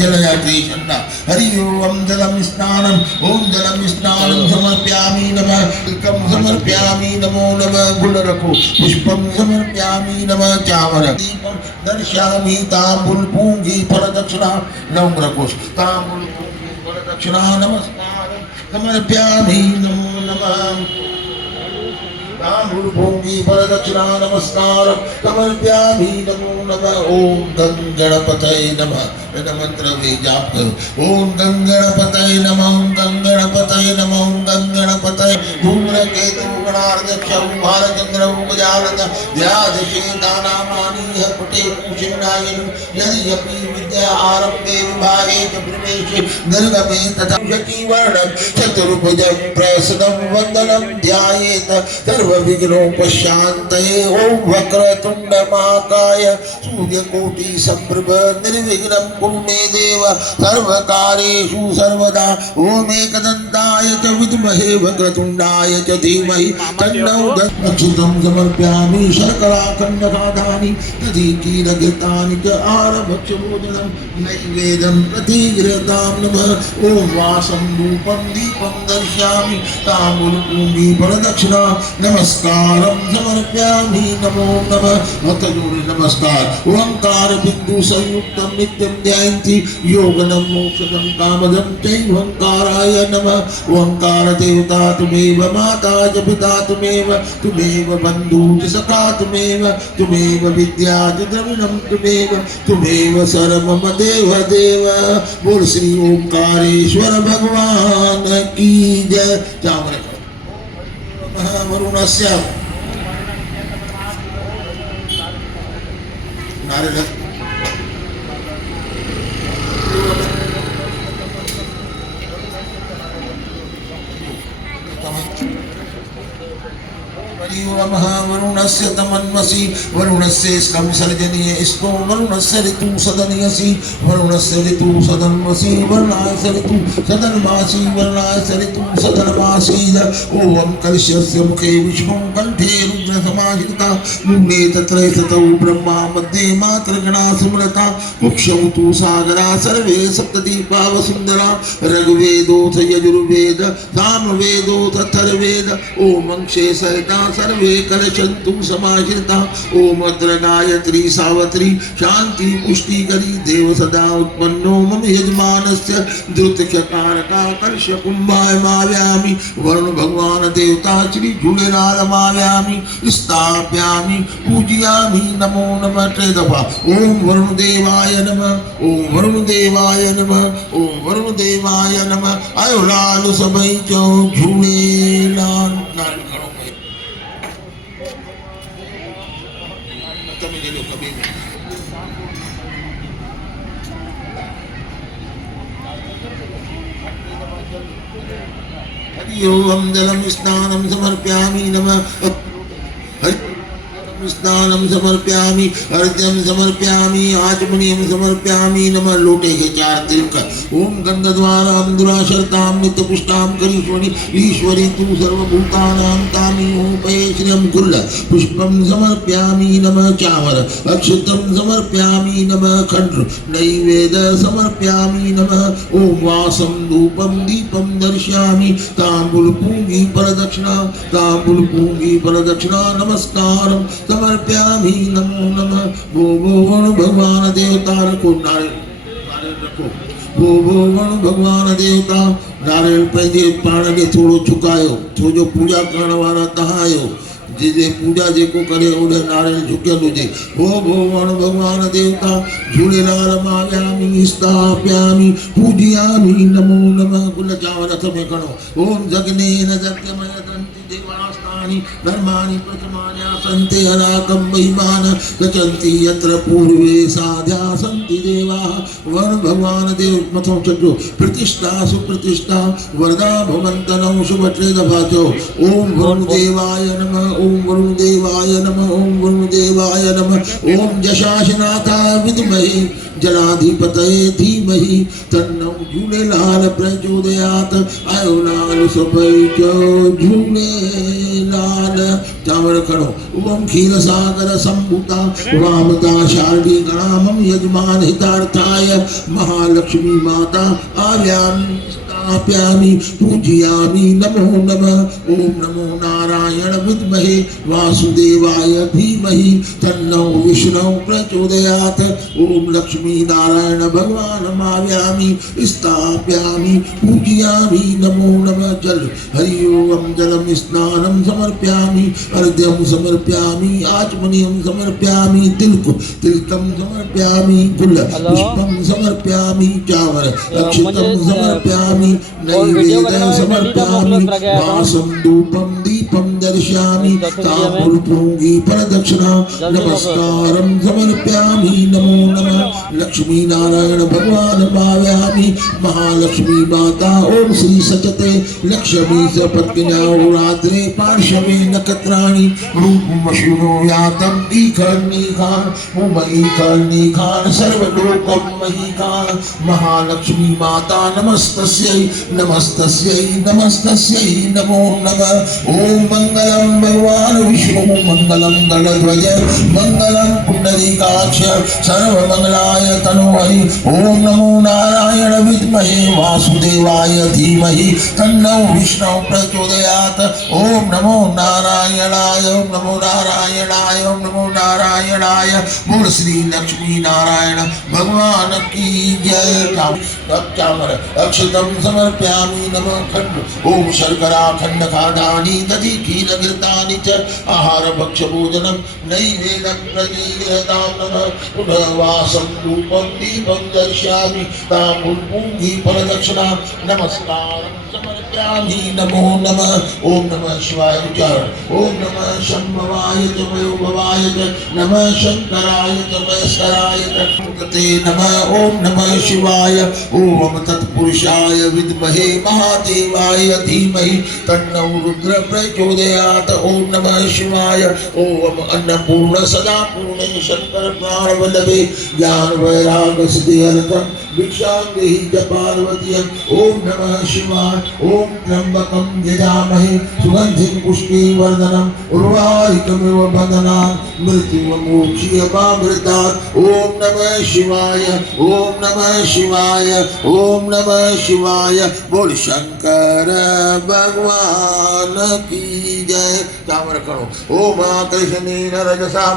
जलयात्री चंदा हरि ओम जलम स्नानम ओम जलम स्नानम समर्प्यामि नमः कम समर्प्यामि नमो नमः गुल रखो पुष्पम समर्प्यामि नमः चावर दीपम दर्शयामि तांबूल पूंगी फल दक्षिणा नम रखो तांबूल पूंगी फल दक्षिणा नमस्कार समर्प्यामि नमो नमः तांबूल पूंगी फल दक्षिणा नमस्कार समर्प्यामि नमो नमः ओम गणपतये नमः मंत्र भी जाप करो ओम गणपतये नमः ओम गणपतये नमः ओम गणपतये धूम्रकेतु गणार्दक्ष भालचंद्र उपजानत ध्यादशे दानामानि पटे कुशिनायन यदि अपि विद्या आरम्भे विभागे च प्रवेशे निर्गमे तथा शकीवर्णं चतुर्भुजं प्रसदं वन्दनं ध्यायेत सर्वविघ्नोपशान्तये ॐ वक्रतुण्डमहाकाय सूर्यकोटि सम्प्रभ निर्विघ्नं कुरु मे देव सर्वकार्येषु सर्वदा ॐ एकदन्ताय च विद्महे वक्रतुण्डाय च धीमहि तन्नो दक्षिणं समर्प्यामि शर्कराखण्डखादानि दधिकीरघृतानि च आरभक्षभोजनं नैवेद्यं प्रतिगृहतां नमः ॐ वासं धूपं दीपं दर्शयामि ताम्बूलपूंगी फलदक्षिणा नमस्कारं समर्प्यामि नमो नमः हतजोड़े नमस्कार ओंकार बिंदु संयुक्तं नित्यं ध्यायन्ति योगनं मोक्षदं कामदं चैवंकाराय नमः ओंकार देवता तुमेव माता च पिता तुमेव बन्धु च सखा तुमेव विद्या च द्रविणं तुमेव सर्वमम देव देव बोल श्री ओंकारेश्वर भगवान की जय चावल वरुणस्य नारद वरुणस्य तमन्वसि वरुणस्य स्कं सर्जनीय स्को वरुणस्य ऋतु सदनीयसि वरुणस्य ऋतु सदन्वसि वरुणास्य ऋतु सदन्वासि वरुणास्य ऋतु सदन्वासि ओम कलशस्य मुखे विष्णु कंठे रुद्र समाहिता मुंडे तत्र ततौ ब्रह्मा मध्ये मातृगणा सुमृता कुक्षौ तु सागरा सर्वे सप्तदीपा वसुंधरा ऋग्वेदोऽथ यजुर्वेद सामवेदोऽथ अथर्ववेद ओम अंशे सहिता सर्वे कलशन्तु समाश्रिता ओम अत्र गायत्री सावत्री शांति पुष्टिकरी देव सदा उत्पन्नो मम यजमानस्य द्रुतकारकाकर्ष कुंभाय माव्यामि वरुण भगवान देवता श्री झूलेलाल माव्यामि स्थाप्यामि पूजयामि नमो नमः त्रिदफा ओम वरुण देवाय नमः ओम वरुण देवाय नमः ओम वरुण देवाय नमः आयो लाल सबै चो झूलेलाल नाम करो हरि ओम जलम स्नानं समर्प्यामि नमः स्नानं समर्प्यामि अर्घ्यं समर्प्यामि आचमनीयं समर्प्यामि नमः लोटे के चार तिलक ओम गंधद्वारां दुराशरतां नित्यपुष्टां करीश्वरी ईश्वरी तु सर्वभूतानां तानि ओपये श्रियं कुल्ल पुष्पं समर्प्यामि नमः चावर अक्षतं समर्प्यामि नमः खण्ड नैवेद्य समर्प्यामि नमः ओम वासं धूपं दीपं दर्शयामि ताम्बूलपूंगी फलदक्षिणा नमस्कारं समर्प्यामि नमो नमः वो वरुण भगवान देवता रखो नारियल रखो वो वरुण भगवान देवता नारियल पंहिंजे पाण खे थोड़ो झुकायो छो जो पूजा करण वारा तव्हां आहियो जे पूजा जेको करे उन नारियल झुकियल हुजे वो वरुण भगवान देवता झूलेलाल माव्यामि स्थाप्यामि पूजयामि नमो नमः गुल चांवर हथ में खणो ओम जगनेन जगमय दंति देवास्तानि धर्माणि प्रथमानि आसन्ते अनाकं महिमान गच्छन्ति यत्र पूर्वे साध्या सन्ति देवाः वरुण भगवान देव मथों चढ़ो प्रतिष्ठा सुप्रतिष्ठा वरदा भवन्तनौ शुभत्रे दभाचो ओम वरुण देवाय नमः ओम वरुण देवाय नमः ओम वरुण देवाय नमः ओम जशाशनाथाय विद्महे जलाधिपतये धीमहि तन्नो झूलेलाल प्रचोदयात् आयो लाल सबै चो झूलेलाल चावल खड़ो ओम क्षीरसागर संभूता वामता शारदी गणामं यजमान हितार्थाय महालक्ष्मी माता आव्यामि स्थापयामि पूजयामि नमो नमः। ओम नमो नारायण विद्महे वासुदेवाय धीमहि तन्नो विष्णु प्रचोदयात्। ओम लक्ष्मी नारायण भगवान आव्यामि स्थापयामि पूजयामि नमो नमः। जल हरि ओम जलम स्नानं समर्पयामि अर्घ्यं समर्पयामि आचमनीयं समर्पयामि तिलकं समर्पयामि फूल पुष्पं समर्पयामि चावर अक्षतं समर्पयामि नैवेद्यं समर्पयामि वासं धूपं दीपं दर्शयामि ताम्बूलपूंगी प्रदक्षिणा नमस्कारं समर्पयामि नमो नमः। लक्ष्मी नारायण भगवान भावयामि महालक्ष्मी माता ओम श्री सचते लक्ष्मी सपत्न्या रात्रे पार्श्वे नक्षत्राणि रूपं शृणुयातं ईखर्णिखान् उमईखर्णिखान् सर्वलोकं महीखान् महालक्ष्मी माता नमस्तस्यै नमस्तस्यै नमस्तस्यै नमो नमः। ओम मंगलम भगवान विष्णु मंगलम गणध्वज मंगलम पुंडरीकाक्ष सर्वमंगलाय तनोहरि। ओम नमो नारायण विद्महे वासुदेवाय धीमहि तन्नो विष्णु प्रचोदयात्। ओम नमो नारायणाय ओम नमो नारायणाय ओम नमो नारायणाय। बोल श्री लक्ष्मी नारायण भगवान की जय। चामर अक्षतम समर्पयामि नमः खंड ओम शर्करा खंड खादानि दधि घील घृतानि च आहार भक्ष भोजनम नैवेद्यं प्रदीयतां नमः। पुनर्वासं रूपं दीपं दर्शयामि ताम्बूलपूंगी फलदक्षिणा नमस्कारं समर्पयामि नमो नमः। ओम नमः शिवाय उच्चारण ओम नमः शंभवाय च भवाय च नमः शंकराय च महेश्वराय च नमः। ओम नमः शिवाय ओम तत्पुरुषाय विद्महे महादेवाय धीमहि तन्नो रुद्र प्रचोदयात्। ओम नमः शिवाय ओम अन्नपूर्ण सदा पूर्णे शंकर प्राण वल्लभे ज्ञान वैराग सिद्धि अर्कम भिक्षां देहि च पार्वतीयम्। ओम नमः शिवाय ओम त्र्यंबकं यजामहे सुगंधिं पुष्टिवर्धनम् उर्वारुकमिव बन्धनात् मृत्युमोक्षीयमामृतात्। ओम नमः शिवाय ओम नमः शिवाय ओम नमः शिवाय। बोल शंकर भगवान की जय। कामर करो ओम कृष्णेन रजसाम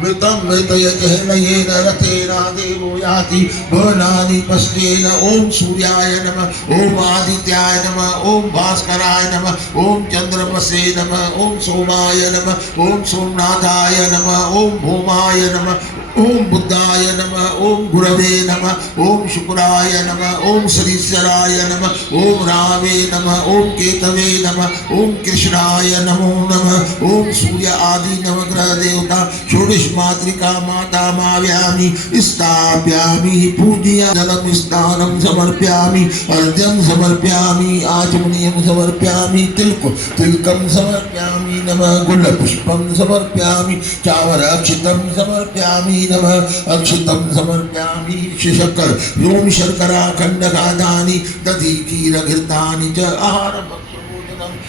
मृतं मृतयजहनयेन रथेन देवो याति भुवनानि पश्येन। ओम सूर्याय नमः ओम आदित्याय नमः ओम भास्कराय नमः ओम चंद्रमसे नमः ओम सोमाय नमः ओम सोमनाथाय नमः ओम भूमाय नमः ओम बुद्धाय नमः ओम गुरवे नमः ओम शुक्राय नमः ओम श्रीश्वराय नमः ओम रावे नमः ओम केतवे नमः ओम कृष्णाय नमो नमः। ओम सूर्य आदि नवग्रह देवता षोडश मातृका माता माव्यामि स्थापयामि पूजया जलम स्नानं समर्पयामि अर्घ्यं समर्पयामि आचमनीयं समर्पयामि तिलकं समर्पयामि नमः। गुलपुष्पं समर्पयामि चावर अक्षतं समर्पयामि नमः। अक्षतं समर्पयामि शक्कर ओम शर्करा खंड खादानि दधि क्षीर घृतानि च आहार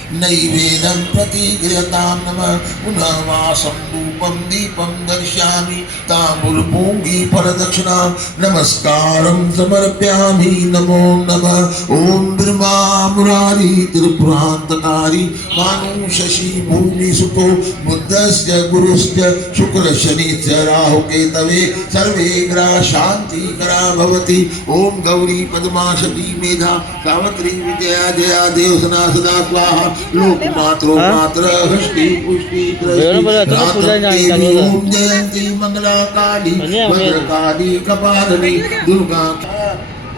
नैवेद्यं प्रतिगृहतां नमः। पुनः वासं धूपं दीपं दर्शयामि ताम्बूलपूंगी फलदक्षिणा नमस्कारं समर्पयामि नमो नमः। ओम ब्रह्मा मुरारी त्रिपुरान्तकारी मानु शशि भूमि सुतो बुद्धस्य गुरुस्य शुक्र शनिश्च राहु केतवे सर्वे ग्रह शांतिकरा भवति। ओम गौरी पद्मा सती मेधा सावित्री विजया जया देवसना सदा स्वाहा लोक मात्रो मात्र हृष्टि पुष्टि दृष्टि ओम जयंती मंगला काली भद्रकाली कपालिनी दुर्गा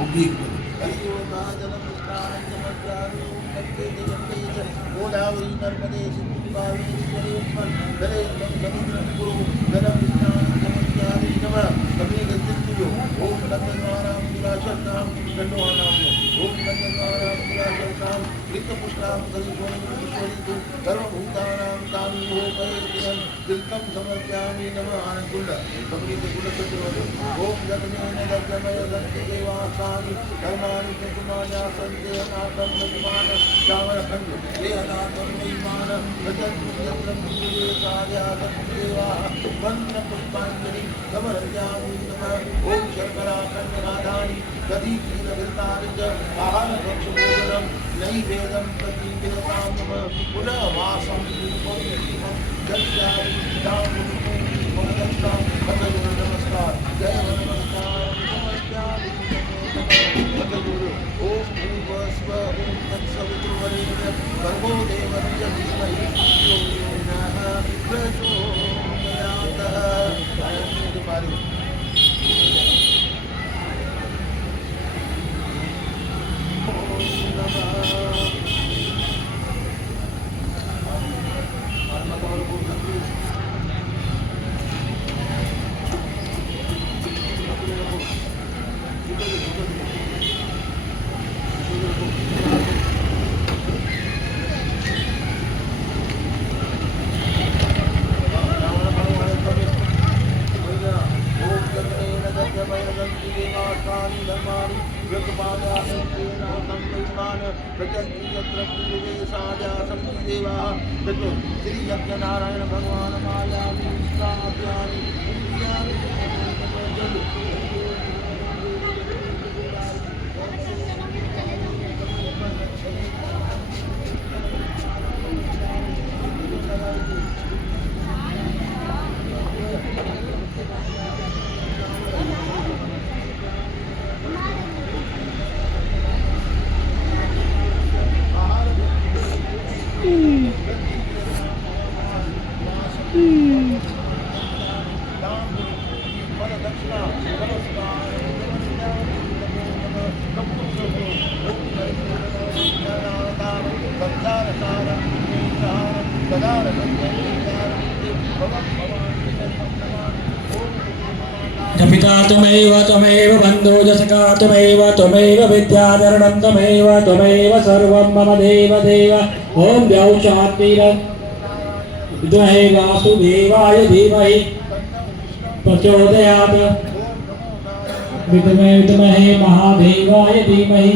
ओम ओम गंधर्वाणां लिप्तपुष्टां कलिशोणितु सर्वभूतानां कामीहोपैर्दिनं तिलकं समर्पयामि नमः आनन्दकुण्ड कमलीकुण्डसुवतु ओम जगमेन जगमय गन्धदेवासानि कर्माणि कुमार्या सन्ते अनाथं नजमान श्यामलखण्ड ये अनाथं नैमान भजन्तु यत्र मुनिरे कार्या सन्देवाः वन्द्रपुष्पाञ्जलिं समर्पयामि नमः ओम शर्कराखण्डनादानि दधीतीरवितानि च आहारभक्षभोजनं नैवेदं प्रतिविरतां नमः पुनः वासं रूपं दीपं जत्यादि दामुनिं नमस्कार जय नमस्कार समर्पयामि नमः ओम भूर्भुवस्व ओम तत्सवितुर्वरेण्यं भर्गो देवस्य धीमहि धियो यो नः प्रचोदयात् तुम्हारी श्री सत्यनारायण भगवान मायामी निष्काम्यानि पिता त्वमेव त्वमेव बन्धो जसका त्वमेव त्वमेव विद्याधरणं त्वमेव त्वमेव सर्वं मम देव देव ॐ द्यौश्चात्मीर विद्महे वासुदेवाय धीमहि प्रचोदयात् विद्महे महादेवाय धीमहि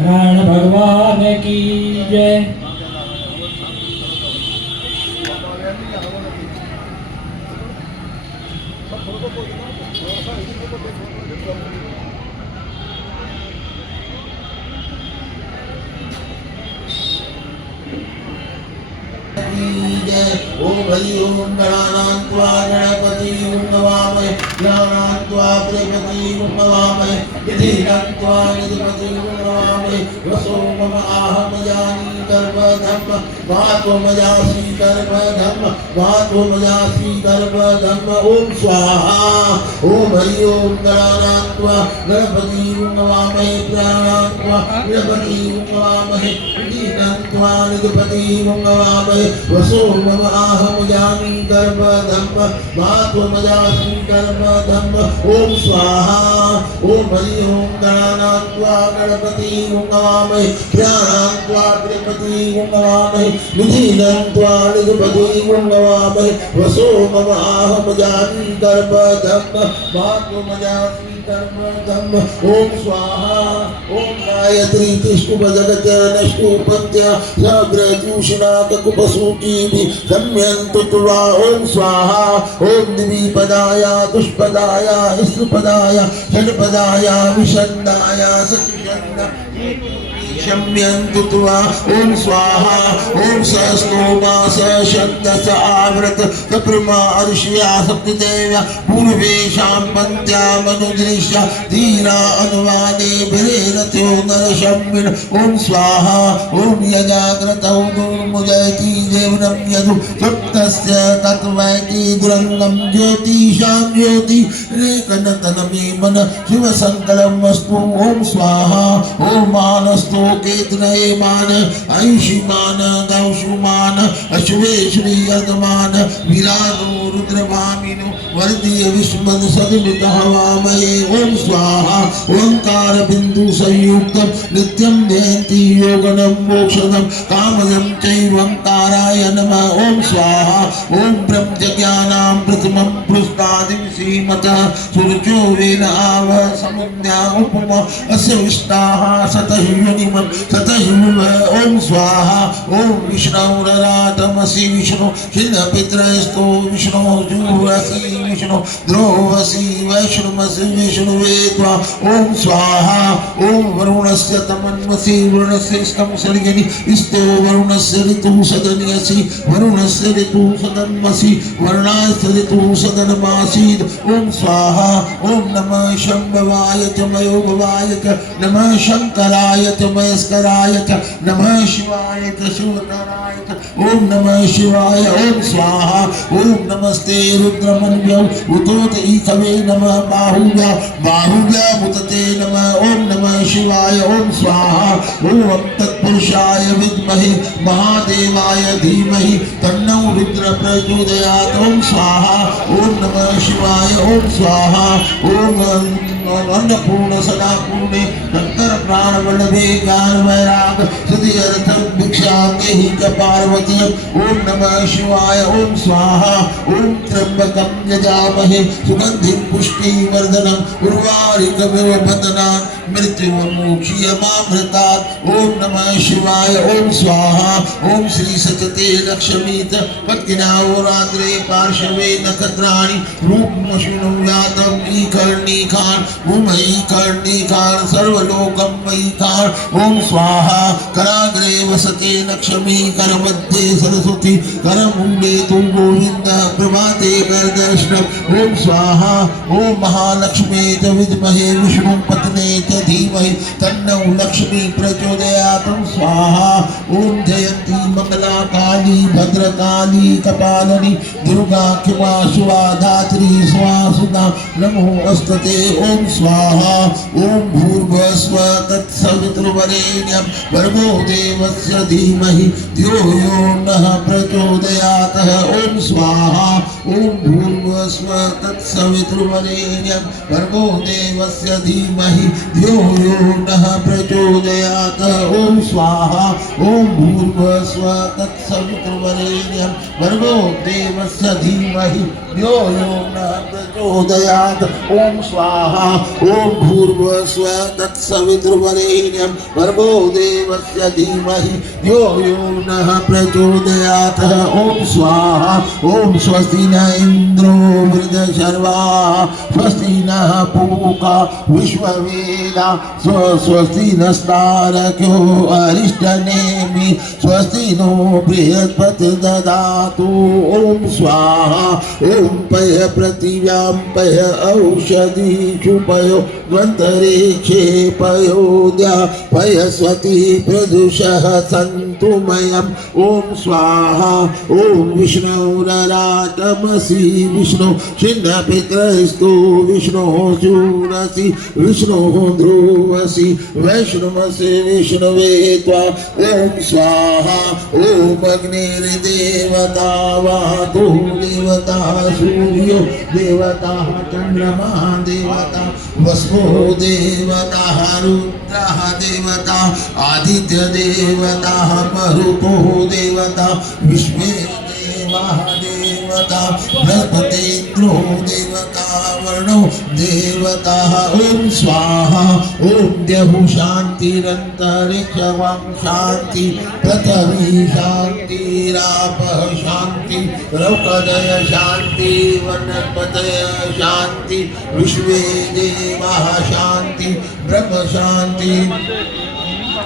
नारायण भगवान की जय। ओम हरि ओम गणानां त्वा गणपतिं नमामि ज्ञानां त्वा प्रपतिं नमामि निधिनां त्वा निधिपतिं नमामि वसो मम आहमयानि गर्भधम् वात्वमयासि गर्भधम् वात्वमयासि गर्भधम् ओम स्वाहा ओम हरि ओम गणानां त्वा गणपतिं नमामि ज्ञानां त्वा प्रपतिं नमामि निधिनां त्वा निधिपतिं नमामि वसो मम आहमयामि गर्भधम् वात्वमयासि गर्भधम् ओम स्वाहा ओम हरि ओम गणानां त्वा गणपतिं नमामि ज्ञानां त्वा प्रपतिं नमामि निधिनां त्वा निधिपतिं नमामि वसो मम आहमयामि गर्भधम् वात्वमयासि गर्भधम् ओम स्वाहा ओम गायत्री तिष्ठुप जगत नष्टुपत्य साग्रतूषणाककुपसूचीभि सम्यन्तु त्वा ओम स्वाहा ओम द्विपदाय दुष्पदाय स्त्रीपदाय षड्पदाय विषन्दाय सतिषण्ड शम्यन्तु त्वा ओम स्वाहा ओम सहस्रोमा सशब्द स आवृत सप्रमा ऋषिया सप्तदेव पूर्वेशां पंत्या मनुदृश्य धीरा अनुवादे भिरेरथो नरशम्मिन ओम स्वाहा ओम यजाग्रतौ दुर्मुदयति देवनं यदु सप्तस्य तत्वैति दुरंगं ज्योतिषां ज्योति रेकनतनमे मन शिवसङ्कलमस्तु ओम स्वाहा ओम मानस्तु केतनयमान आयुष्मान गौषुमान अश्वेश्वरी अर्धमान विराजो रुद्रभामिनो वर्धीय विस्मद सदुतः वामहे ओम स्वाहा ओंकार बिंदु संयुक्त नित्यं जयन्ति योगनं मोक्षदं कामदं चैवंकाराय नमः ओम स्वाहा ओम ब्रह्मज्ञानां प्रथमं पुष्टादिं श्रीमतः सुरचो वेन आव समुद्या उपमा अस्य विष्टाः सतयुनिमं सतयुव ओम स्वाहा ओम विष्णुररातमसि विष्णु छिन्नपित्रस्तो विष्णु जुरसि विष्णु द्रोवसि वैष्णवसि विष्णुवे त्वा ओम स्वाहा ओम वरुणस्य तमन्वसि वरुणस्य स्कं सर्जनि स्तो वरुणस्य ऋतु सदन्यसि वरुणस्य ऋतु सदन्मसि वर्णास्य ऋतु सदनमासीद ओम स्वाहा ओम नमः शंभवाय च मयोभवाय च नमः शंकराय च मयस्कराय च नमः शिवाय च शिवतराय च ओम नमः शिवाय ओम स्वाहा ओम नमस्ते रुद्रमन्यौ उतोत ईकवे नमः बाहुव्या मुतते नमः ओम नमः शिवाय ओम स्वाहा ओम तत्पुरुषाय विद्महे महादेवाय धीमहि तन्नो रुद्र प्रचोदयात् ओम स्वाहा ओम नमः शिवाय ओम स्वाहा ओम अन्नपूर्ण सदा पूर्णे नंतर प्राण वल्लभे ज्ञान वैराग सति अर्थ भिक्षा देहि च पार्वती ओम नमः शिवाय ओम स्वाहा ओम त्र्यंबकं यजामहे सुगंधिं पुष्टिवर्धनम् उर्वारुकमिव बन्धनात् मृत्युर्मुक्षीयमामृतात् ओम नमः शिवाय ओम स्वाहा ओम श्री सचते लक्ष्मीत पत्किनावरात्रे पार्श्वे नक्षत्राणि रूपमश्विनो व्यातं ईकर्णीकान् भूमयि कर्णीकान् सर्वलोकं मयिकान् ओम स्वाहा कराग्रे वसते लक्ष्मी करमध्ये सरस्वती करमुण्डे तु गोविंद प्रभाते करदर्शनम् ओम स्वाहा ओम महालक्ष्मी च विद्महे विष्णु पत्ने च धीमहि तन्नो लक्ष्मी प्रचोदयात् स्वाहा ओम जयंती मंगला काली भद्रकाली कपालिनी दुर्गा क्षमा शिवा धात्री स्वासुदा नमो अस्तते ओम स्वाहा ओम भूर्भुवस्व तत्सवितुर्वरेण्यं भर्गो देवस्य धीमहि धियो यो नः प्रचोदयात् ओम स्वाहा ओम भूर्भुवस्व तत्सवितुर्वरेण्यं भर्गो देवस्य धीमहि धियो यो नः प्रचोदयात् ओम स्वाहा ओम भूर्भुवस्व तत्सवितुर्वरेण्यं भर्गो देवस्य धीमहि धियो यो नः प्रचोदयात् ओम स्वाहा ओम भूर्भुवस्व तत्सवितुर्वरेण्यं भर्गो देवस्य धीमहि धियो यो नः प्रचोदयात् ओम स्वाहा ओम स्वस्ति न इंद्रो वृद्धशर्वा स्वस्ति नः पूका विश्ववेदा स्वस्ति नस्तारक्यो अरिष्टनेमि स्वस्ति नो बृहस्पतिर्ददातु ओम स्वाहा ओम पय पृथिव्यां पय औषधीषु पयो द्वन्तरिक्षे पयोद्या पयस्वती प्रदुषः सन्तु मयम् ओम स्वाहा ओम विष्णुरराटमसि विष्णु छिन्नपित्रस्तु विष्णु शूरसि विष्णु ध्रुवसि वैष्णवसि विष्णवे त्वा ओम स्वाहा ओम अग्निर्देवता वातु देवता सूर्यो देवता चंद्रमा देवता वस्वो देवता रुद्रः देवता आदित्य देवता मरुतो देवता विश्वे देवाः देवता बृहस्पतिन्द्रो देवता वर्णो देवताः ओम स्वाहा ओम देहु शान्तिरन्तरिक्षं शान्ति पृथिवी शान्तिरापः शान्ति रौकदय शान्ति वनस्पतय शान्ति विश्वे देवाः शान्ति ब्रह्म शान्ति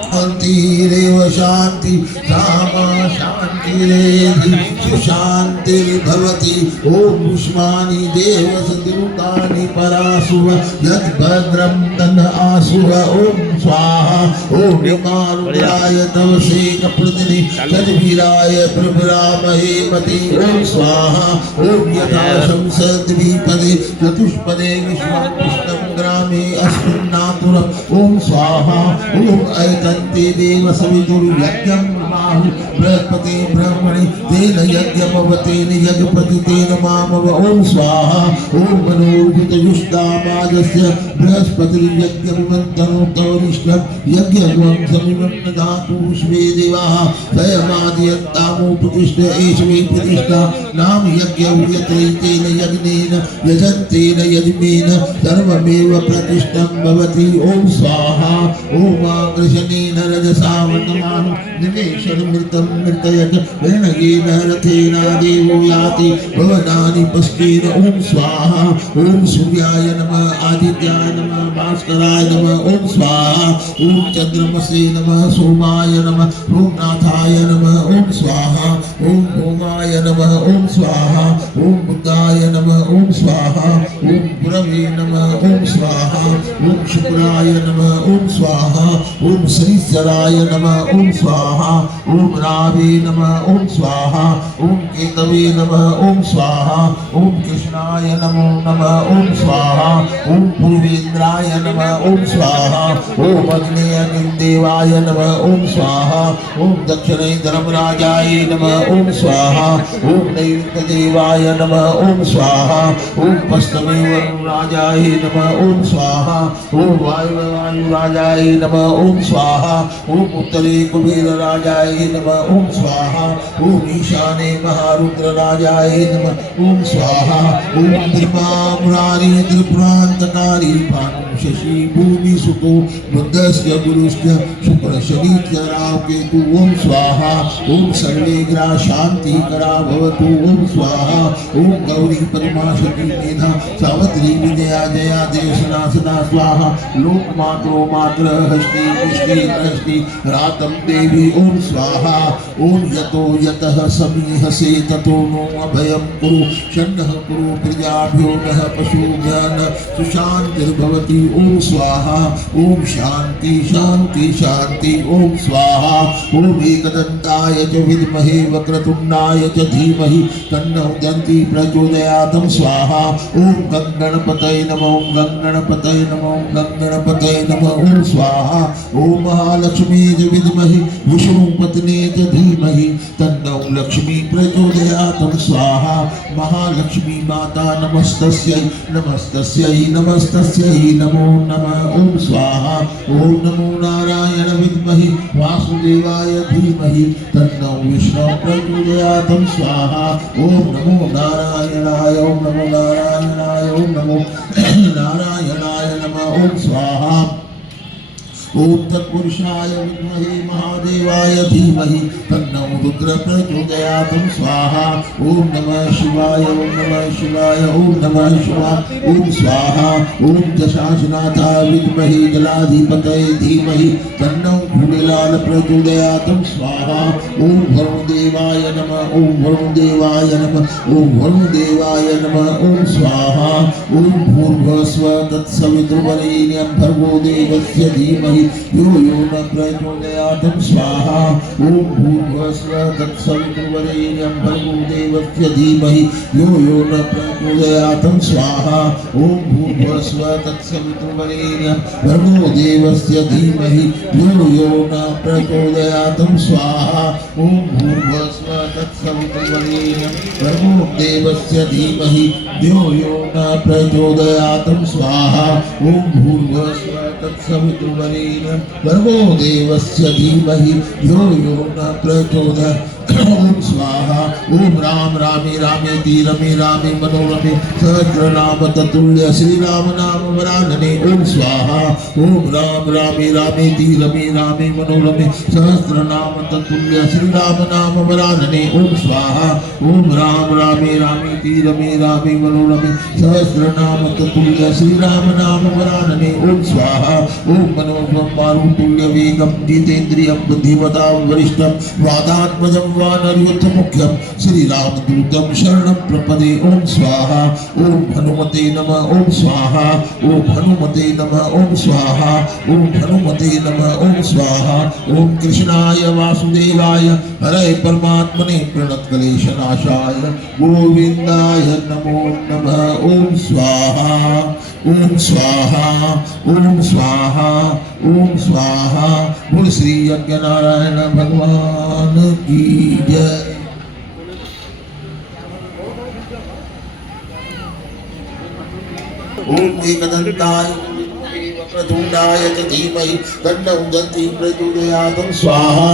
शान्तिरेव शान्ति रामा शान्तिरेधि सुशान्तिर्भवति ओम युष्मानि देवसद्रूतानि परासुव यद्भद्रं तन्न आसुव ओम स्वाहा ओम यमारुद्राय तव शेखप्रतिनि तद्वीराय प्रभरामहे मति ओम स्वाहा ओम यथा शंसद्विपदे चतुष्पदे विश्वं कृष्णं ग्रामे अस्मिन् नाम मातुर ओम स्वाहा ओम ऐकन्ते देव सवितुर्यज्ञं माहु बृहस्पति ब्रह्मणि तेन यज्ञमवतेन यज्ञपतितेन मामव ओम स्वाहा ओम मनोर्भूतयुष्टामाजस्य बृहस्पतिर्यज्ञमन्तनोत्तरिष्ठं यज्ञं समिमं ददातु विश्वे देवाः स्वयमादियन्तामुपतिष्ठ एष मे प्रतिष्ठा नाम यज्ञं यत्रैतेन यज्ञेन यजन्तेन यज्ञेन सर्वमेव प्रतिष्ठं भवति ओम स्वाहा ओम कृष्णेन रजसा वर्तमानं निमेषमृतं मृतयत् वर्णयेन रथेन देवो याति भवनानि पुष्पेन ओम स्वाहा ओम सूर्याय नमः आदित्याय नमः भास्कराय नमः ओम स्वाहा ओम चंद्रमसे नमः सोमाय नमः ओम नाथाय नमः ओम स्वाहा ओम भौमाय नमः ओम स्वाहा ओम बुद्धाय नमः ओम स्वाहा ओम गुरवे नमः ओम स्वाहा ओम शुक्राय नमः ओम स्वाहा ओम शनिश्चराय नमः ओम स्वाहा ओम रावे नमः ओम स्वाहा ओम केतवे नमः ओम स्वाहा ओम कृष्णाय नमो नमः ओम स्वाहा ओम पूर्वेन्द्राय नमः ओम स्वाहा ओम अग्नेयदेवाय नमः ओम स्वाहा ओम दक्षिणेन्द्रमराजाय नमः ओम स्वाहा ओम नैऋत्यदेवाय नमः ओम स्वाहा ओम पश्चिमे वरुणराजाय नमः ओम स्वाहा ओम वायुराजाय नमः ओम स्वाहा ओम उत्तरे कुबेरराजाय नमः ओम स्वाहा ओम ईशाने महारुद्रराजाय नमः ओम स्वाहा ओम त्रिपुरारी त्रिपुरांतकारी भानु शशि भूमि सुतो बुद्धस्य गुरुस्य शुक्र शनिश्च राहु केतु ओम स्वाहा ओम सर्वे ग्रह शांति करा भवतु ओम स्वाहा ओम गौरी पद्माशती मेधा सावित्री विजया जया देशनाशना स्वाहा लोक मात्रो मात्र हस्ति पुष्टि दृष्टि रातम देवी ओम स्वाहा ओम यतो यतः समीहसे ततो नो अभयं कुरु षण्णः कुरु प्रजाभ्यो नः पशुभ्यः नः सुशान्तिर्भवति ओम स्वाहा ओम शांति शांति शांति ओम स्वाहा ओम एकदन्ताय च विद्महे वक्रतुण्डाय च धीमहि तन्नो दन्ति प्रचोदयात् स्वाहा ओम गंगणपतये नमः ओम गंगणपतये नमः ओम गंगणपतये नमः ओम स्वाहा ओम महालक्ष्मी च विद्महे विष्णुपत्नी च धीमहि तन्नो लक्ष्मी प्रचोदयात् स्वाहा महालक्ष्मी माता नमस्तस्यै नमस्तस्यै नमस्तस्यै नमो नमः ओम स्वाहा ओम नमो नारायण विद्महे वासुदेवाय धीमहि तन्नो विष्णु प्रचोदयात् स्वाहा ओम नमो नारायणाय ओम नमो नारायणाय ओम नमो नारायणाय नमः ओम स्वाहा ओम तत्पुरुषाय विद्महे महादेवाय धीमहि तन्नो रुद्र प्रचोदयात् स्वाहा ओम नमः शिवाय ओम नमः शिवाय ओम नमः शिवाय ओम स्वाहा ओम दशाशनाथाय विद्महे जलाधिपतये धीमहि तन्नो भूमिलाल प्रचोदयात् स्वाहा ओम वरुणदेवाय नमः ओम वरुणदेवाय नमः ओम वरुणदेवाय नमः ओम स्वाहा ओम भूर्भुवस्व तत्सवितुर्वरेण्यं भर्गो देवस्य धीमहि यो यो न प्रचोदयात् स्वाहा ओम भूर्भुवस्व तत्सवितुर्वरेण्यं भर्गो देवस्य धीमहि यो यो न प्रचोदयात् स्वाहा ओम भूर्भुवस्व तत्सवितुर्वरेण्यं भर्गो देवस्य धीमहि यो यो न प्रचोदयात् स्वाहा ओम भूर्भुवस्व तत्सवितुर्वरेण्यं भर्गो देवस्य धीमहि यो यो न प्रचोदयात् स्वाहा ओम भूर्भुवस्व तत्सवितुर्वरेण्यं भर्गो देवस्य धीमहि यो यो न प्रचोदयात् ओम स्वाहा ओम राम रामे रामेति रमे रामे मनोरमे सहस्रनाम तत्तुल्य श्री राम नाम वरानने ओम स्वाहा ओम राम रामे रामेति रमे रामे मनोरमे सहस्रनाम तत्तुल्य श्री राम नाम वरानने ओम स्वाहा ओम राम रामे रामेति रमे रामे मनोरमे सहस्रनाम तत्तुल्य श्री राम नाम वरानने ओम स्वाहा ओम मनोजवं मारुतुल्य वेगं जितेन्द्रियं बुद्धिमतां वरिष्ठं वादात्मजं वानरयुद्धमुख्यं श्रीरामदूतं शरणं प्रपदे ओम स्वाहा ओम हनुमते नमः ओम स्वाहा ओम हनुमते नमः ओम स्वाहा ओम हनुमते नमः ओम स्वाहा ओम कृष्णाय वासुदेवाय हरे परमात्मने प्रणतक्लेशनाशाय गोविन्दाय नमो नमः ओम स्वाहा ओम स्वाहा ओम स्वाहा ओम स्वाहा। बोल श्री यज्ञ नारायण भगवान की जय। ओम एकदंताय प्रचंडाय च धीमहि तन्नो दन्ति प्रचोदयात् स्वाहा।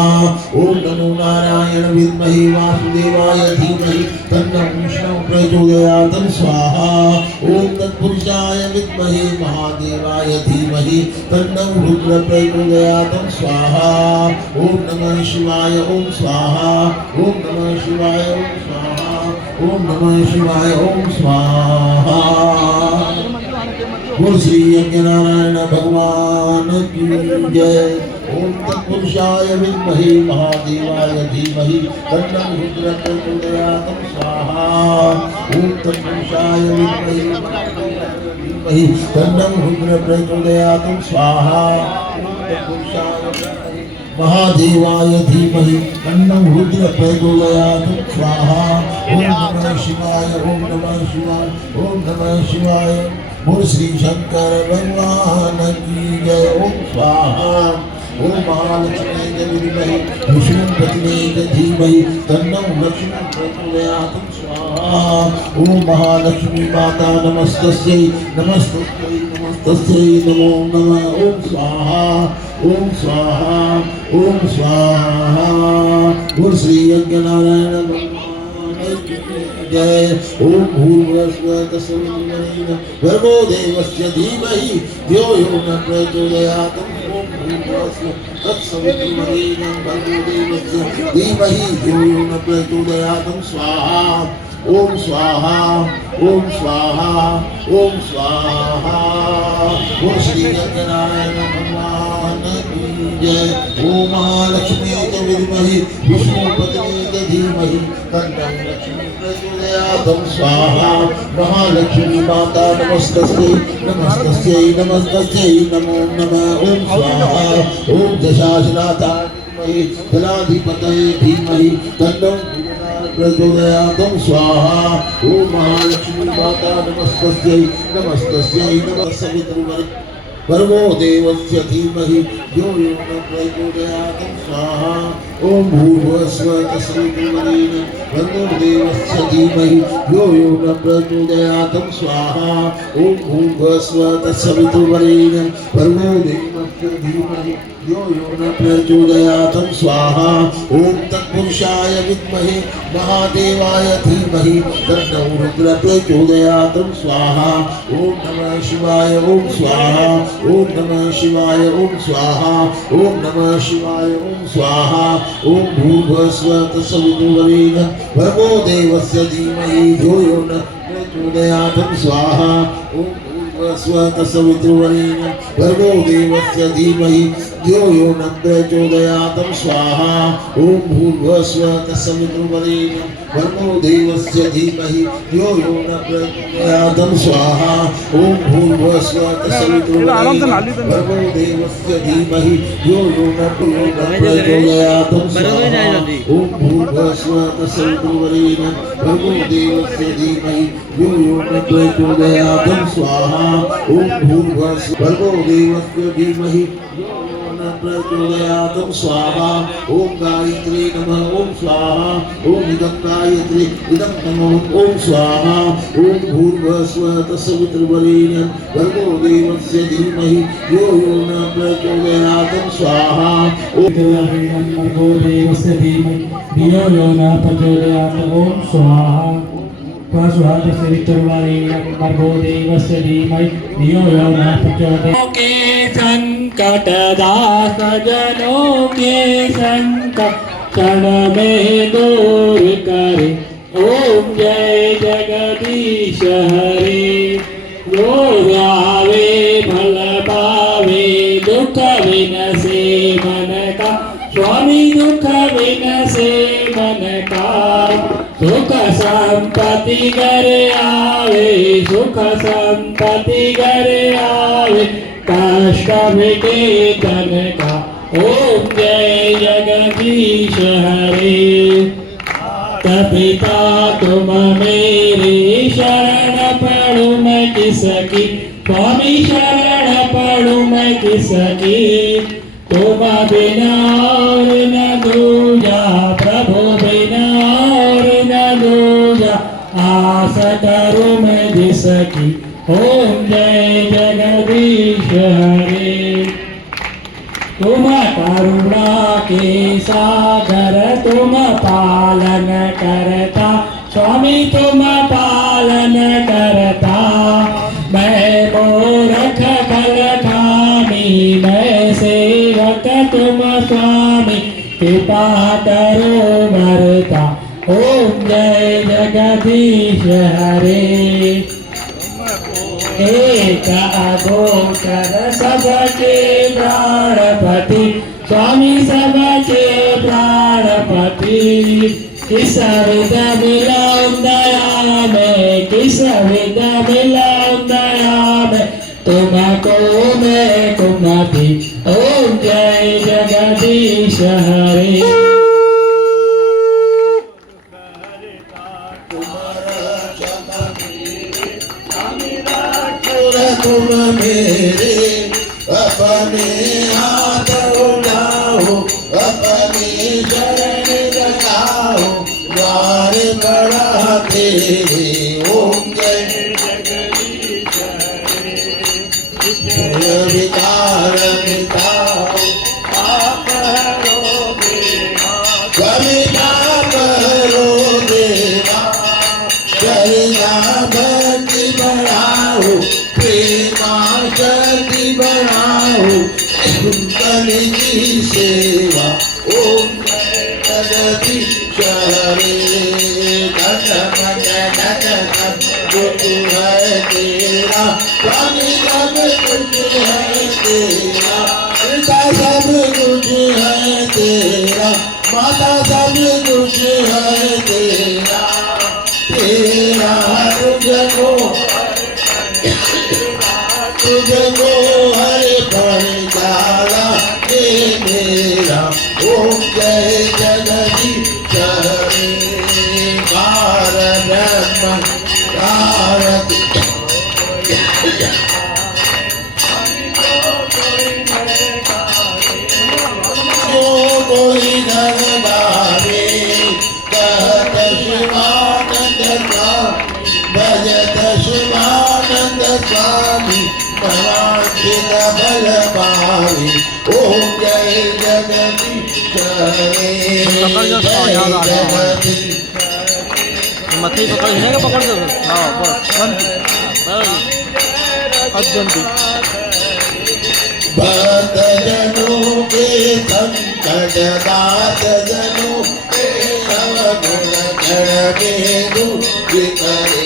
ओम नमो नारायण विद्महे वासुदेवाय धीमहि तन्नो विष्णु प्रचोदयात् स्वाहा। ओम तत्पुरुषाय विद्महे महादेवाय धीमहि तन्नो रुद्र प्रचोदयात् स्वाहा। ओम नमः शिवाय ओम स्वाहा। ओम नमः शिवाय ओम स्वाहा। ओम नमः शिवाय ओम स्वाहा। बोल श्री यज्ञ नारायण भगवान की जय। ओम तत्पुरुषाय विद्महे महादेवाय धीमहि तन्नो रुद्र प्रचोदयात् स्वाहा। ओम तत्पुरुषाय विद्महे धीमहि तन्नो रुद्र प्रचोदयात् स्वाहा। महादेवाय धीमहि तन्नो रुद्र प्रचोदयात् स्वाहा। ओम नमः शिवाय ओम नमः शिवाय ओम नमः शिवाय। बोल श्री शंकर भगवान की जय। ओम स्वाहा। ओम महालक्ष्मी विद्महे विष्णुपत्नी धीमहि तन्नो लक्ष्मी प्रचोदयात् स्वाहा। ओम महालक्ष्मी माता नमस्तस्यै नमस्तस्यै नमस्तस्यै नमो नमः। ओम स्वाहा ओम स्वाहा ओम स्वाहा। बोल श्री यज्ञ नारायण भगवान की जय। ओम भूर्भुवस्सुः तत्सवितुर्वरेण्यं भर्गो देवस्य धीमहि धियो यो न प्रचोदयात्। ओम भूर्भुवस्सुः तत्सवितुर्वरेण्यं भर्गो देवस्य धीमहि धियो यो न प्रचोदयात् स्वाहा। ओम स्वाहा ओम स्वाहा ओम स्वाहा। ओम श्री सत्यनारायण भगवान की जय। ओम महालक्ष्मी विद्महे विष्णुपत्नी धीमहि तन्नो लक्ष्मी प्रचोदयात् स्वाहा। महालक्ष्मी माता नमस्तस्यै नमस्तस्यै नमस्तस्यै नमो नमः। ओम स्वाहा। ओम दशासनाथा धीमहि दलाधिपतये धीमहि तन्नो प्रचोदयात् स्वाहा। ओम महालक्ष्मी माता नमस्तस्यै नमस्तस्यै नमः सवितुर्वरेण्यं भर्गो देवस्य धीमहि धियो यो न प्रचोदयात् स्वाहा। ओम भूर्भुवस्सुः तत्सवितुर्वरेण्यं भर्गो देवस्य धीमहि धियो यो न प्रचोदयात् स्वाहा। ओम भूर्भुवस्सुः तत्सवितुर्वरेण्यं भर्गो देवस्य धीमहि धियो यो न प्रचोदयात् स्वाहा। ओम तत्पुरुषाय विद्महे महादेवाय धीमहि तन्नो रुद्र प्रचोदयात् स्वाहा। ओम नमः शिवाय ओम स्वाहा। ओम नमः शिवाय ओम स्वाहा। ओम नमः शिवाय ओम स्वाहा। ओम भूर्भुवस्सुः तत्सवितुर्वरेण्यं भर्गो देवस्य धीमहि धियो यो न प्रचोदयात् स्वाहा। ओम भूर्भुवस्सुः तत्सवितुर्वरेण्यं भर्गो देवस्य धीमहि धियो यो न प्रचोदयात् स्वाहा। ओम भूर्भुवस्सुः तत्सवितुर्वरेण्यं भर्गो देवस्य धीमहि धियो यो न प्रचोदयात् स्वाहा। ओम भूर्भुवस्सुः तत्सवितुर्वरेण्यं भर्गो देवस्य धीमहि धियो यो न प्रचोदयात् स्वाहा। ओम भूर्भुवस्सुः तत्सवितुर्वरेण्यं भर्गो देवस्य धीमहि धियो यो न प्रचोदयात् स्वाहा। ओम भूर्भुवस्सुः भर्गो देवस्य धीमहि प्रचोदयात् स्वाहा। ओम गायत्री नमः ओम स्वाहा। ओम इदं गायत्री इदं नमः ओम स्वाहा। ओम भूर्भुवस्सुः तत्सवितुर्वरेण्यं भर्गो देवस्य धीमहि धियो यो न प्रचोदयात् स्वाहा। ओम भर्गो देवस्य धीमहि धियो यो न प्रचोदयात् ओम स्वाहा। तत्सवितुर्वरेण्यं भर्गो देवस्य धीमहि धियो यो न प्रचोदयात्। के संकट दास जनों के संकट क्षण में दूर करे। ओम जय जगदीश हरे। जो गावे भल पावे दुख विनसे मन का स्वामी दुख विनसे मन का। सुख संपत्ति घर आवे सुख संपत्ति घर आवे कष्ट मिटे तन का। ओम जय जगदीश हरे। पिता तुम मेरे शरण पड़ू मैं किसकी स्वामी शरण पड़ूं मैं किसकी, तुम बिना और न दूजा, प्रभु बिना और न दूजा, आस करूं मैं जिसकी। ओम जय जगदीश हरे। तुम करुणा के सागर, तुम पालन करता, स्वामी तुम पालन करता। मैं मूर्ख खलखानी, मैं सेवक तुम स्वामी, कृपा करो भरता। ओम जय जगदीश हरे। एक अगोचर सबके प्राणपति, स्वामी सबके प्राणपति। किस विध मिलाऊं दया में, किस विध मिलाऊं दया में, तुमको मैं कुमति। ओम जय जगदीश हरे। तुम मेरे अपने हाथ उठाओ, अपने शरण लगाओ, द्वार बड़ा तेरे। ओम जय जगदीश हरे। विकार मिटाओ, पाप हरो देवा, पाप हरो देवा। करुणा भक्ति बढ़ाओ, प्रेमा शक्ति बढ़ाओ, कुंतल की सेवा। ओम जय जगदीश हरे। धन मन धन सब कुछ है तेरा, स्वामी सब कुछ है तेरा, पिता सब कुछ है तेरा, माता सब कुछ है तेरा। तेरा तुझको हर पल जाना ये मेरा। ओम जय जगदीश हरे। कार ब्रह्म कारक जो कोई नर गावे, कहत शिवानंद स्वामी, भजत शिवानंद स्वामी, मनवांछित फल पावे। ओम जय जगदीश हरे। जय जगदीश मथी पकड़ है क्या पकड़ दो। हाँ बस भक्त जनों के संकट, दास जनों के अवगुण क्षण में दूर करे।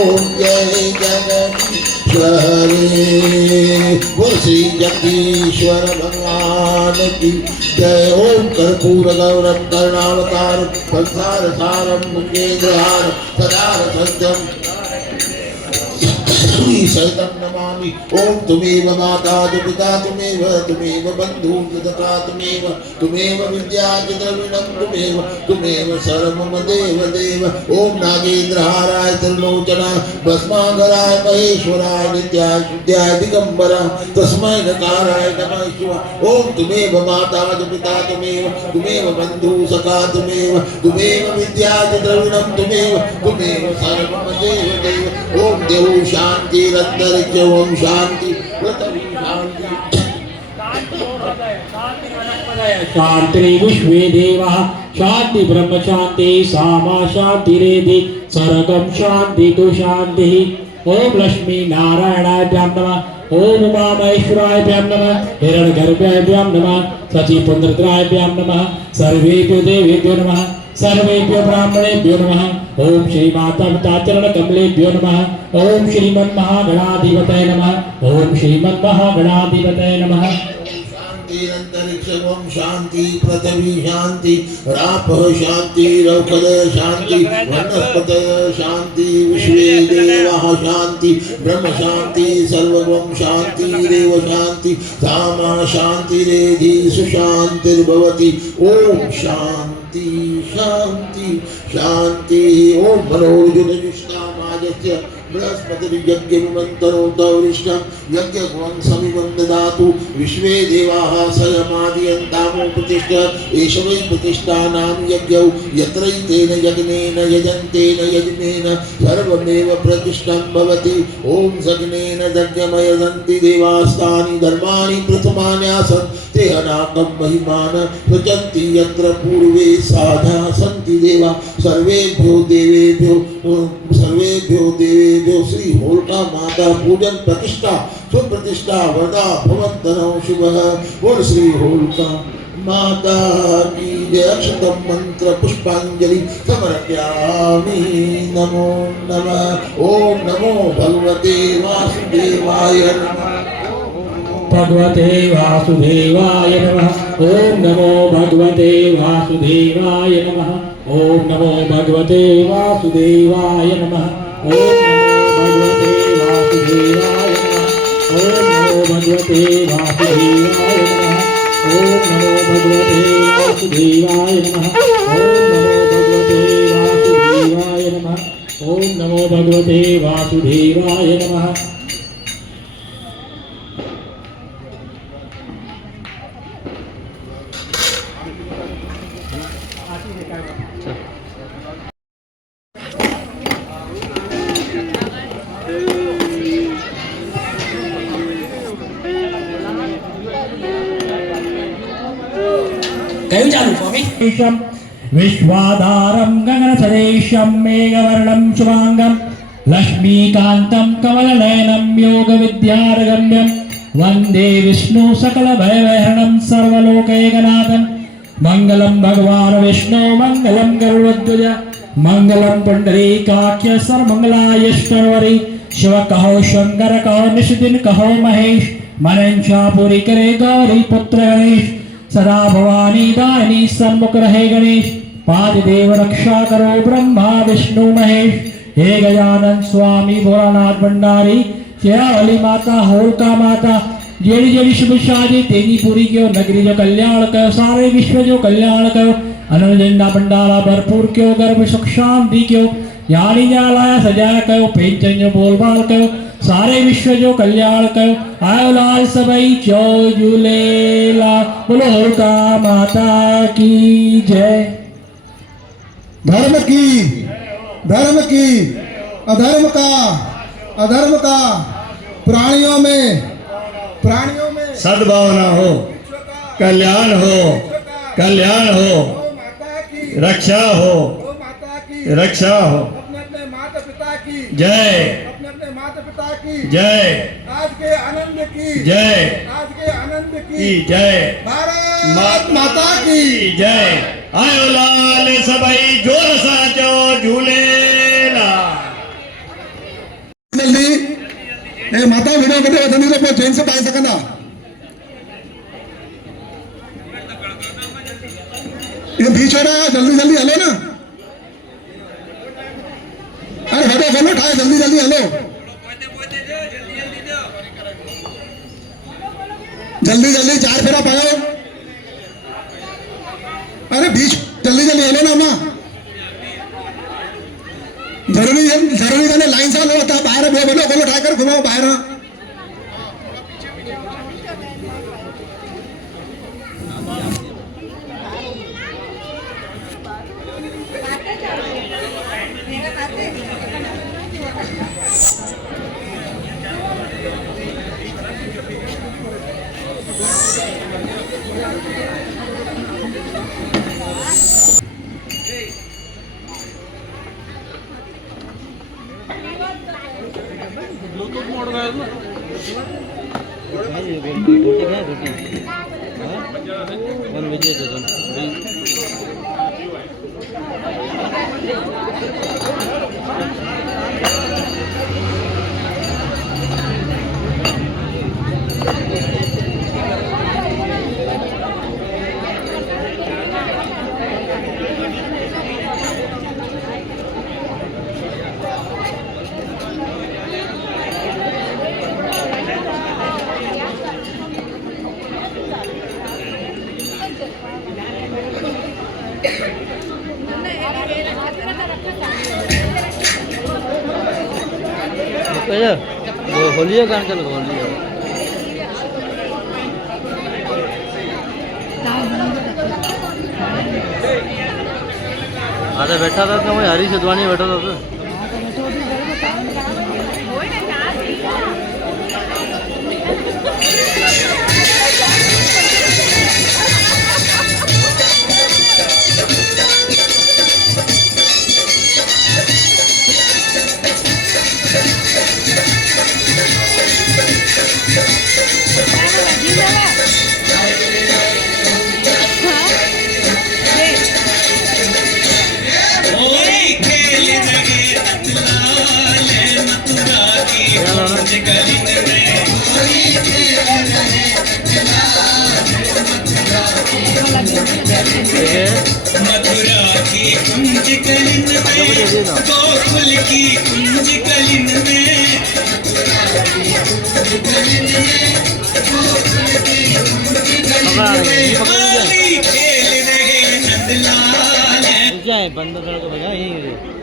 ओम जय जगदीश हरे। बोल श्री जगदीश्वर भगवान की जय। ओम कर्पूर गौरम करुणावतार, संसार सारम मुकेन्द्रहार, सदा सत्यम सहितं नमामि। ओम तुमेव माता च पिता, तुमेव बन्धु तथा तुमेव विद्या च द्रविणं, तुमेव सर्वं देव देव। ओम नागेन्द्रहाराय त्रिलोचना, भस्मांगराय महेश्वराय, नित्याय शुद्धाय दिगंबरा, तस्मै नकाराय नमः शिवाय। ओम तुमेव माता च पिता, तुमेव बन्धु सखा, तुमेव विद्या च द्रविणं, तुमेव सर्वं देव देव। ओम देव शांति रत्तरिक्ष, ओम शांति पृथ्वी शांति। शांति विश्वे देवा, शांति ब्रह्म शांति, सामा शांति रेधि, सर्गम शांति तो शांति। ओम लक्ष्मी नारायणाभ्यां नमः, ओम उमा महेश्वराभ्यां नमः, हिरण्यगर्भाभ्यां नमः, सचिपुत्रत्राभ्यां नमः, सर्वेभ्यो देवेभ्यो नमः, सर्वेभ्यो ब्राह्मणेभ्यो नमः। ओम श्री माता चरण कमलेभ्यो नमः। ओम श्रीमन्महागणाधिपतये नमः। ओम श्रीमन्महागणाधिपतये नमः। शांति अंतरिक्ष, ओम शांति पृथ्वी शांति, रापः शांति, रौखद शांति, वनस्पत शांति, विश्वे देवाः शांति, ब्रह्म शांति, सर्वं शांति देव शांति, सामा शांति रेधि सुशांतिर्भवति। ओम शांति शांति शांति। ओम मनोजुष्टामाजस्य बृहस्पतिर्यज्ञविमन्तरोदवरिष्ठं यज्ञगुणं समिवं ददातु विश्वे देवाः स्वयमादयन्तामुपतिष्ठ एष वै प्रतिष्ठानां यज्ञौ यत्रैतेन यज्ञेन यजन्तेन यज्ञेन सर्वमेव प्रतिष्ठं भवति ॐ सग्नेन यज्ञमयजन्ति देवास्तानि धर्माणि प्रथमान्यासन् ते अनाकं महिमान सृजन्ति यत्र पूर्वे साधा सन्ति देवा सर्वेभ्यो देवेभ्यो श्री होल्का माता पूजन प्रतिष्ठा सुप्रतिष्ठा वरदा भवन्तनो शुभः बोल श्री होल्का माता की जय अक्षतम मंत्र पुष्पांजलि समर्पयामि नमो नमः ओम नमो भगवते वासुदेवाय नमः भगवते वासुदेवाय नमः ओम नमो भगवते वासुदेवाय नमः ओम नमो भगवते वासुदेवाय नमः ओम नमो भगवते वासुदेवाय नमः ओम नमो भगवते वासुदेवाय नमः ओम नमो भगवते वासुदेवाय नमः कहीं चालू स्वामी विश्वाधारं गगनसदृशं मेघवर्णं शुभांगं लक्ष्मीकान्तं कमलनयनं योगविद्यारगम्यं वन्दे विष्णु सकलभयहरणं सर्वलोकैकनाथं मंगलं भगवान् विष्णु मंगलं गरुडध्वज मंगलं पुंडरीकाक्ष सर्वमंगलायष्टवरी शिव कहो शंकर कहो निषदिन कहो महेश मनंशापुरी करे गौरी पुत्र गणेश सदा भवानी दायनी सन्मुख रहे गणेश पादिदेव रक्षा करो ब्रह्मा विष्णु महेश हे गजानन स्वामी भोलानाथ भंडारी शेरावली माता होलका माता जेड़ी जेड़ी शुभ शादी तेनी पूरी क्यों नगरी जो कल्याण करो सारे विश्व जो कल्याण करो अनंत झंडा भंडारा भरपूर क्यों गर्भ सुख शांति क्यों यानी जालाया सजाया करो पेंचन जो बोलबाल करो सारे विश्व जो कल्याण करो आयो लाल सबई चो झूलेला बोलो होलका माता की जय धर्म की अधर्म का प्राणियों में सद्भावना हो कल्याण हो रक्षा हो अपने माता पिता की जय जय आज के आनंद की जय भारत माता की जय आयो लाल सबई जोर साचो झूलेला जल्दी ए माता वीडियो कटे वतनी तो ट्रेन से पाए सकना ये बीच हो रहा है जल्दी हलो ना अरे हटो बोलो ठाए जल्दी हलो जल्दी 4 फेरा पाओ अरे बीच जल्दी हलो ना अम्मा जरूरी करने लाइन से लो बाहर बोलो ठाए कर घुमाओ बाहर रोटी क्या रोटी वन वेज होलियो गान चल होलियो आता बैठा था तो वही हरी सिद्धवानी बैठा था तो मथुरा की कुंज कलिन में गोकुल की कुंज कलिन में होली खेल रहे नंदलाल क्या है बंद करो तो भैया यही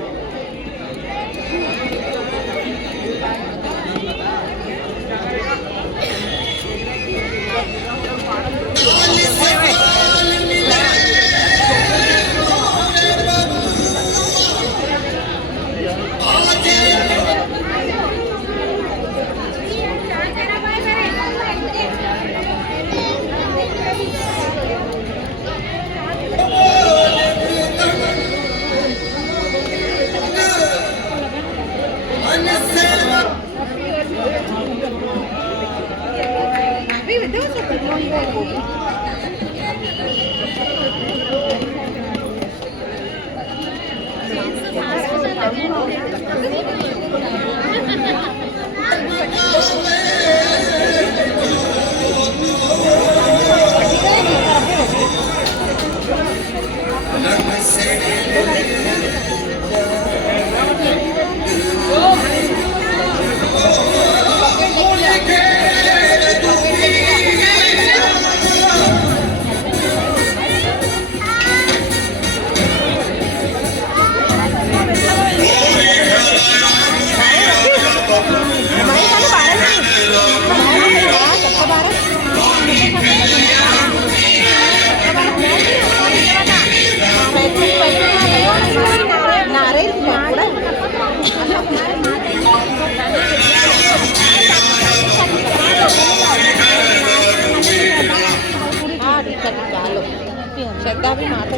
श्रद्धा भी माता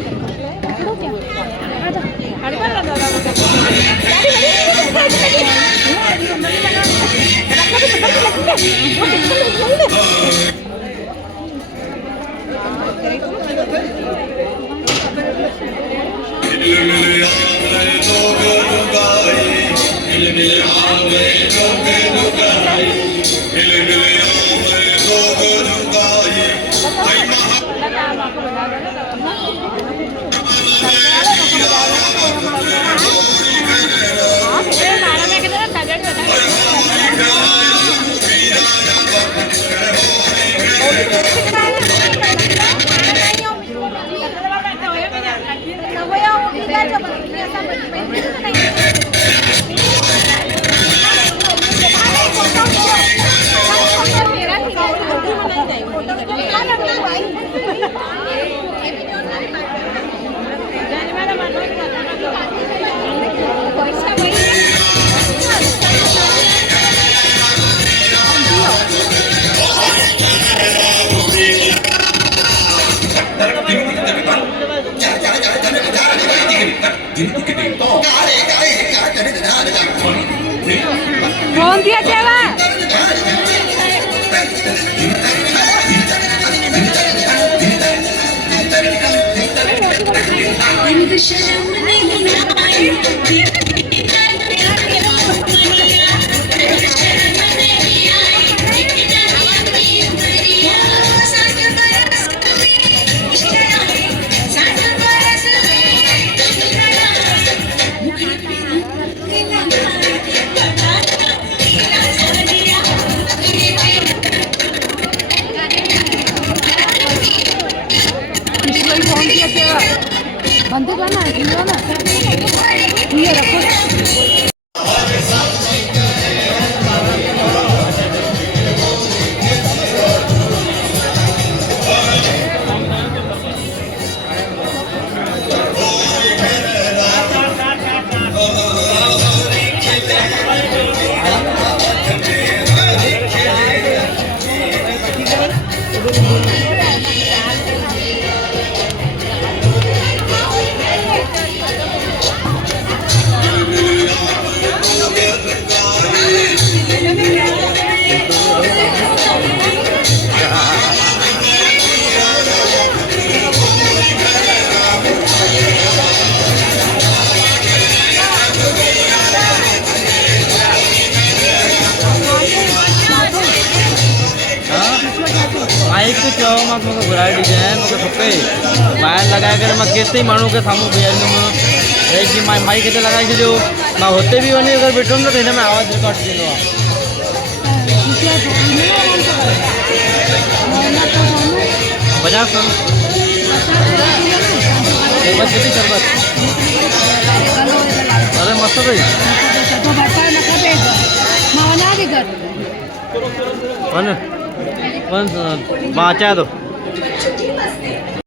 कौन दिया चला बंद करना है ना ये रखो माइक तो चओ मां मूंखे घुराए ॾिजांइ मूंखे खपे ॿाहिरि लॻाए करे मां केतिरी माण्हू खे साम्हूं बीहारींदुमि हे की मां माइक हिते लॻाए छॾियो मां हुते बि वञी अगरि बीठुमि न त हिन में आवाज़ु रिकॉर्ड थींदो आहे 50 बस कितनी शरबत अरे मस्त भाई वन वन बाचा दो